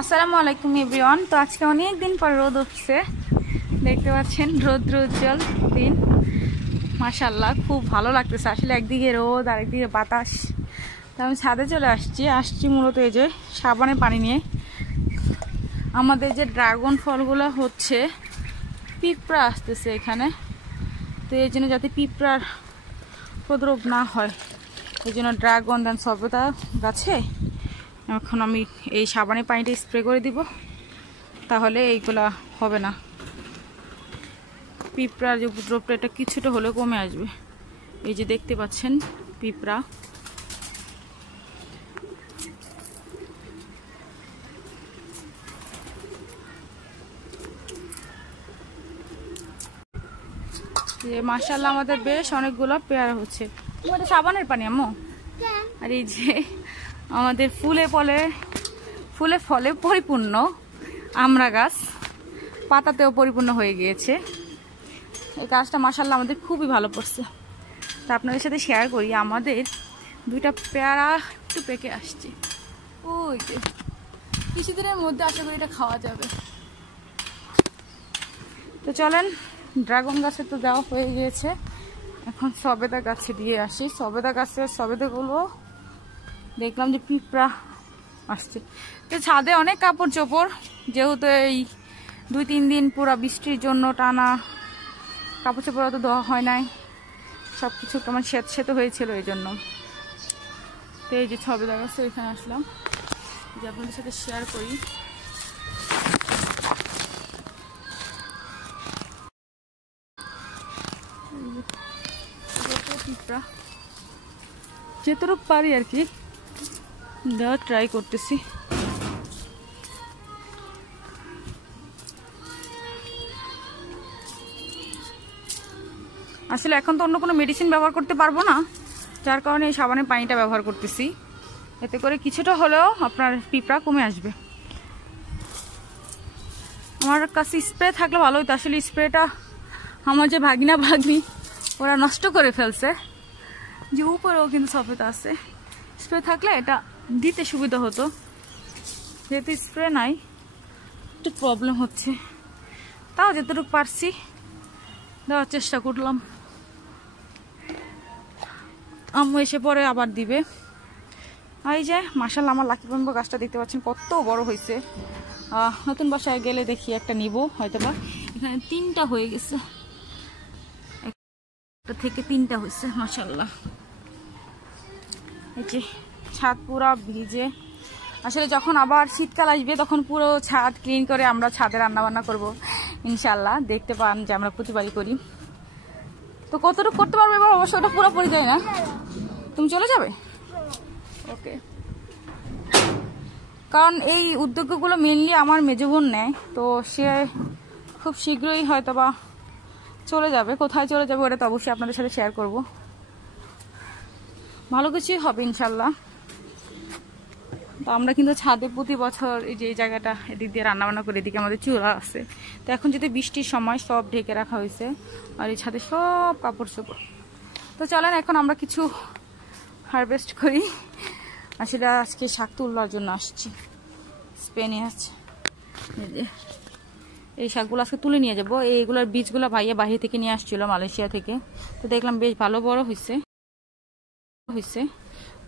আসসালামু আলাইকুম এভরিওয়ান। তো আজকে অনেক দিন পর রোদ উঠছে, দেখতে পাচ্ছেন রৌদ্র উজ্জ্বল দিন। মাশাআল্লাহ খুব ভালো লাগতেছে আসলে, একদিকে রোদ আর একদিকে বাতাস। তো আমি ছাদে চলে আসছি মূলত এই যে সাবানে পানি নিয়ে। আমাদের যে ড্রাগন ফলগুলো হচ্ছে, পিঁপড়া আসতেছে এখানে, তো এই জন্য যাতে পিঁপড়ার উপদ্রব না হয় এই জন্য ড্রাগন দেন সবেদা গাছে এখন আমি এই সাবানের পানিটা স্প্রে করে দিব, তাহলে এইগুলা হবে না। পিঁপড়ার যে উপদ্রবটা এটা কিছুটা হলেও কমে আসবে। এই যে দেখতে পাচ্ছেন পিঁপড়া। মাশাআল্লাহ আমাদের বেশ অনেকগুলো পেয়ারা হচ্ছে। আমাদের সাবানের পানি আম্মু। আর এই যে আমাদের ফুলে ফলে পরিপূর্ণ আমড়া গাছ, পাতাতেও পরিপূর্ণ হয়ে গিয়েছে। এই গাছটা মাশাআল্লাহ আমাদের খুবই ভালো পড়ছে। তা আপনাদের সাথে শেয়ার করি, আমাদের দুইটা পেয়ারা একটু পেকে আসছে। ওই যে কিছুদিনের মধ্যে আশা করি এটা খাওয়া যাবে। তো চলেন, ড্রাগন গাছে তো দেওয়া হয়ে গিয়েছে, এখন সবেদা গাছে দিয়ে আসি। সবেদা গাছের সবেদাগুলো দেখলাম যে পিঁপড়া আসছে। তো ছাদে অনেক কাপড় চোপড়, যেহেতু এই 2-3 দিন পুরো বৃষ্টির জন্য টানা কাপড় চোপড় অত দেওয়া হয় নাই, সব কিছু কেমন সেত হয়েছিল এই জন্য। তো এই যে সবেদা গাছে এখানে আসলাম যে আপনাদের সাথে শেয়ার করি। পিঁপড়া যেতটুকু পারি আর কি দেওয়ার ট্রাই করতেছি। আসলে এখন তো অন্য কোনো মেডিসিন ব্যবহার করতে পারবো না, যার কারণে এই সাবানের পানিটা ব্যবহার করতেছি। এতে করে কিছুটা হলেও আপনার পিঁপড়া কমে আসবে। আমার কাছে স্প্রে থাকলে ভালো হতো, আসলে স্প্রেটা আমার যে ভাগ্নি ওরা নষ্ট করে ফেলছে। যে উপরেও কিন্তু সফেদ আছে, স্প্রে থাকলে এটা দিতে সুবিধা হতো, যেহেতু স্প্রে নাই একটু প্রবলেম হচ্ছে। তাও যতটুকু পারছি দেওয়ার চেষ্টা করলাম। আম্মু এসে পরে আবার দিবে। এই যে মাশাআল্লাহ আমার লাকি ব্যাম্বো গাছটা দেখতে পাচ্ছেন কত বড় হয়েছে। নতুন বাসায় গেলে দেখি একটা নিব হয়তোবা। এখানে 3টা হয়ে গেছে, একটা থেকে 3টা হয়েছে মাশাআল্লাহ। এই যে ছাদ পুরো ভিজে। আসলে যখন আবার শীতকাল আসবে তখন পুরো ছাদ ক্লিন করে আমরা ছাদে রান্না বান্না করবো ইনশাআল্লাহ। দেখতে পান যে আমরা প্রতিবারই করি। তো কতটুকু করতে পারবো এবার অবশ্য ওটা পুরোপুরি যায় না। তুমি চলে যাবে? ওকে। কারণ এই উদ্যোগগুলো মেনলি আমার মেজো বোন নেয়, তো সে খুব শীঘ্রই হয়তো বা চলে যাবে। কোথায় চলে যাবে ওটা তো অবশ্যই আপনাদের সাথে শেয়ার করব। ভালো কিছুই হবে ইনশাল্লাহ। তো আমরা কিন্তু ছাদে প্রতি বছর এই যে এই জায়গাটা এদিক দিয়ে রান্নাবান্না করে, এদিকে আমাদের চুলা আছে। তো এখন যদি বৃষ্টির সময় সব ঢেকে রাখা হয়েছে, আর এই ছাদে সব কাপড় চোপড়। তো চলেন এখন আমরা কিছু হারভেস্ট করি। আসলে আজকে শাক তুলবার জন্য আসছি, স্পেনিয়াস। এই শাকগুলো আজকে তুলে নিয়ে যাবো। এইগুলোর বীজগুলো ভাইয়া বাইরে থেকে নিয়ে আসছিল, মালয়েশিয়া থেকে। তো দেখলাম বেশ ভালো বড় হয়েছে,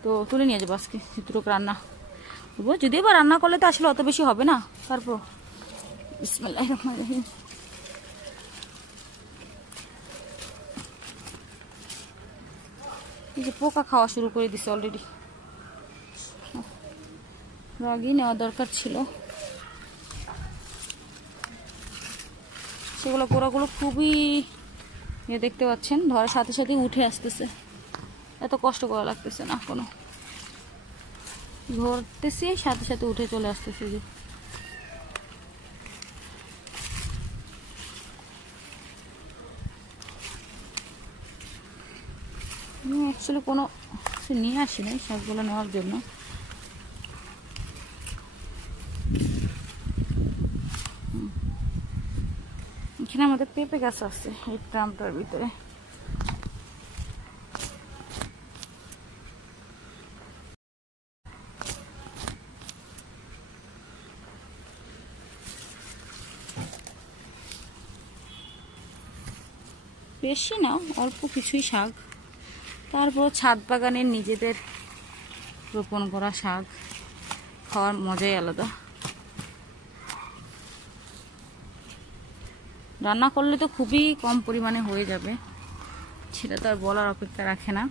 তো তুলে নিয়ে যাবো আজকে। যেটুকু রান্না করবো, যদিও বা রান্না করলে তো আসলে অত বেশি হবে না। তারপর বিসমিল্লাহির রহমানির রহিম। এই যে পোকা খাওয়া শুরু করে দিছে অলরেডি, রাগই নেওয়া দরকার ছিল। সেগুলো পোড়াগুলো খুবই দেখতে পাচ্ছেন, ধরার সাথে সাথে উঠে আসতেছে। এত কষ্ট করা লাগতেছে না কোনো, ধরতেছি সাথে সাথে উঠে চলে আসতেছে। যে অ্যাকচুয়ালি কোনো নিয়ে আসি নাই শাকগুলো নেওয়ার জন্য। এখানে আমাদের পেঁপে গাছ আছে এই ট্রামটার ভিতরে। বেশি না, অল্প কিছুই শাক। তারপর ছাদ বাগানের নিজেদের রোপণ করা শাক খাওয়ার মজাই আলাদা। রান্না করলে তো খুবই কম পরিমাণে হয়ে যাবে, সেটা তো আর বলার অপেক্ষা রাখে না।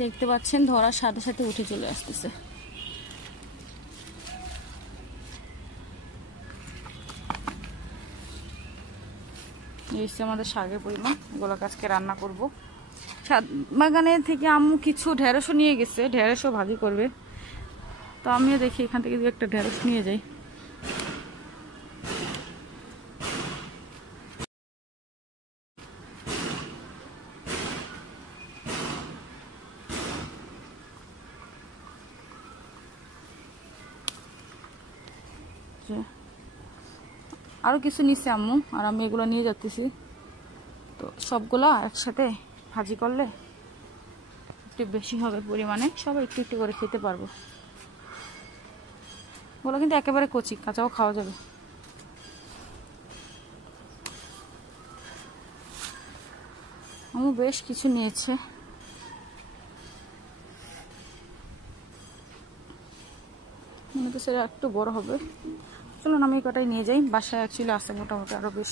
দেখতে পাচ্ছেন ধরার সাথে সাথে উঠে চলে আসতেছে। এই হচ্ছে আমাদের শাকের পরিমাণ, এগুলো আজকে রান্না করব। ছাদ বাগানে থেকে আম্মু কিছু ঢেঁড়সও নিয়ে গেছে, ঢেঁড়সও ভাজি করবে। তো আমিও দেখি এখান থেকে দু একটা ঢেঁড়স নিয়ে যাই। আরও কিছু নিচ্ছে আম্মু, আর আমি এগুলো নিয়ে যাচ্ছি। তো সবগুলো একসাথে ভাজি করলে একটু বেশি হবে পরিমাণে, সবাই একটু একটু করে খেতে পারবো। ওগুলো কিন্তু একেবারে কচি, কাঁচাও খাওয়া যাবে। আম্মু বেশ কিছু নিয়েছে। মনে তো সেটা একটু বড় হবে। চলুন আমি কটাই নিয়ে যাই, বাসায় অ্যাকচুয়ালি আছে মোটামুটি আরও বেশ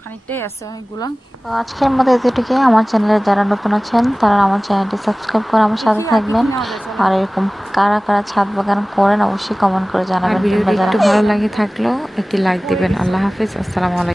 খানিকটাই আছে অনেকগুলো। তো আজকের মতো এতটুকুই। আমার চ্যানেলে যারা নতুন আছেন তারা আমার চ্যানেলটি সাবস্ক্রাইব করে আমার সাথে থাকবেন। আর এরকম কারা কারা ছাদ বাগান করেন অবশ্যই কমেন্ট করে জানাবেন। ভিডিওটি একটু ভালো লাগে থাকলেও একটি লাইক দিবেন। আল্লাহ হাফেজ, আসসালামু আলাইকুম।